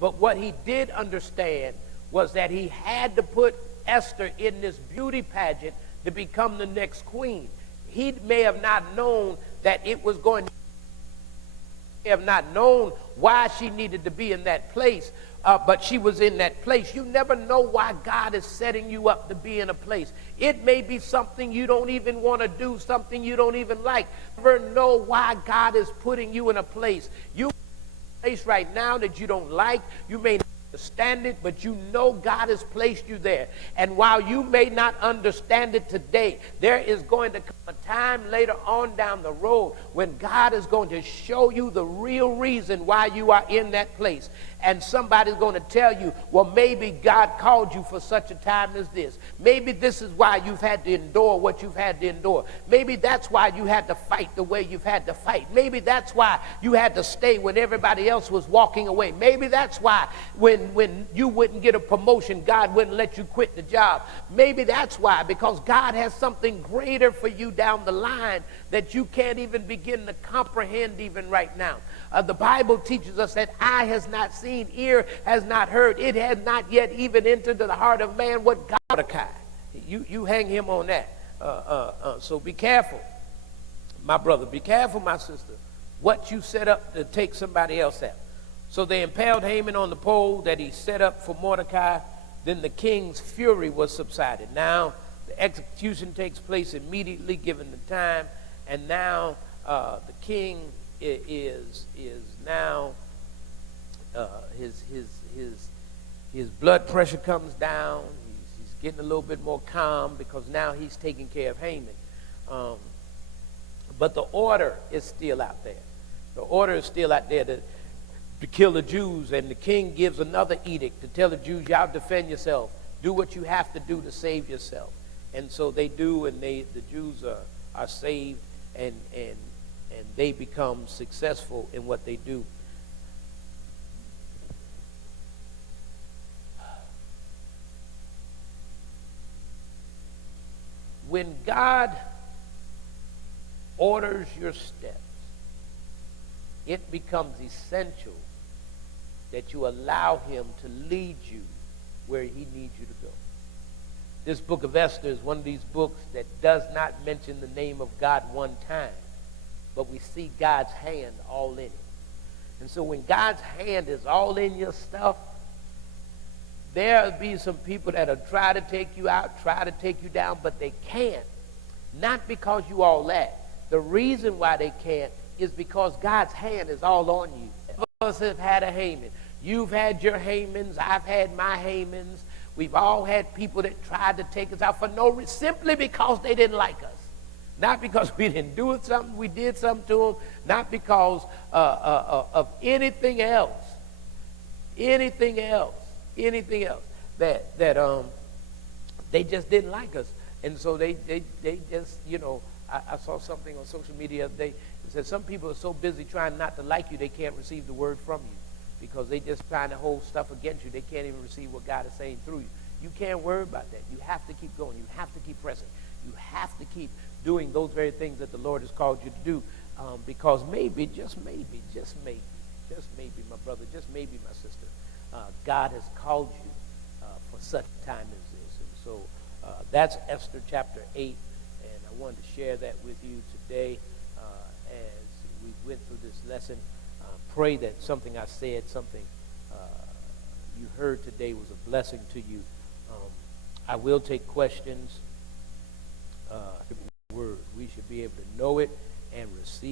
But what he did understand was that he had to put Esther in this beauty pageant to become the next queen. He may have not known that it was going to, have not known why she needed to be in that place, but she was in that place. You never know why God is setting you up to be in a place. It may be something you don't even want to do, something you don't even like. You never know why God is putting you in a place. You in a place right now that you don't like. You may not understand it, but you know God has placed you there. And while you may not understand it today, there is going to come a time later on down the road when God is going to show you the real reason why you are in that place. And somebody's going to tell you, well, maybe God called you for such a time as this. Maybe this is why you've had to endure what you've had to endure. Maybe that's why you had to fight the way you've had to fight. Maybe that's why you had to stay when everybody else was walking away. Maybe that's why when you wouldn't get a promotion, God wouldn't let you quit the job. Maybe that's why, because God has something greater for you down the line that you can't even begin to comprehend even right now. The Bible teaches us that eye has not seen, ear has not heard, it has not yet even entered to the heart of man what God. You hang him on that. So be careful, my brother. Be careful, my sister, what you set up to take somebody else out. So they impaled Haman on the pole that he set up for Mordecai. Then the king's fury was subsided. Now the execution takes place immediately given the time, and now the king is now his blood pressure comes down. He's getting a little bit more calm because now he's taking care of Haman. But the order is still out there. The order is still out there to kill the Jews, and the king gives another edict to tell the Jews, y'all defend yourself. Do what you have to do to save yourself. And so they do, and the Jews are saved, and they become successful in what they do. When God orders your steps, it becomes essential that you allow him to lead you where he needs you to go. This book of Esther is one of these books that does not mention the name of God one time, but we see God's hand all in it. And so when God's hand is all in your stuff, there'll be some people that'll try to take you out, try to take you down, but they can't. Not because you all that. The reason why they can't is because God's hand is all on you. All of us have had a Haman. You've had your Hamans. I've had my Hamans. We've all had people that tried to take us out for no reason, simply because they didn't like us. Not because we didn't do something, we did something to them. Not because of anything else. Anything else that they just didn't like us. And so they just, I saw something on social media the other day that said some people are so busy trying not to like you, they can't receive the word from you because they just trying to hold stuff against you. They can't even receive what God is saying through you. You can't worry about that. You have to keep going. You have to keep pressing. You have to keep doing those very things that the Lord has called you to do because maybe, just maybe, my brother, just maybe, my sister, God has called you for such a time as this. And so that's Esther chapter 8, and I wanted to share that with you today as we went through this lesson. Pray that something I said, something you heard today was a blessing to you. I will take questions. Word. We should be able to know it and receive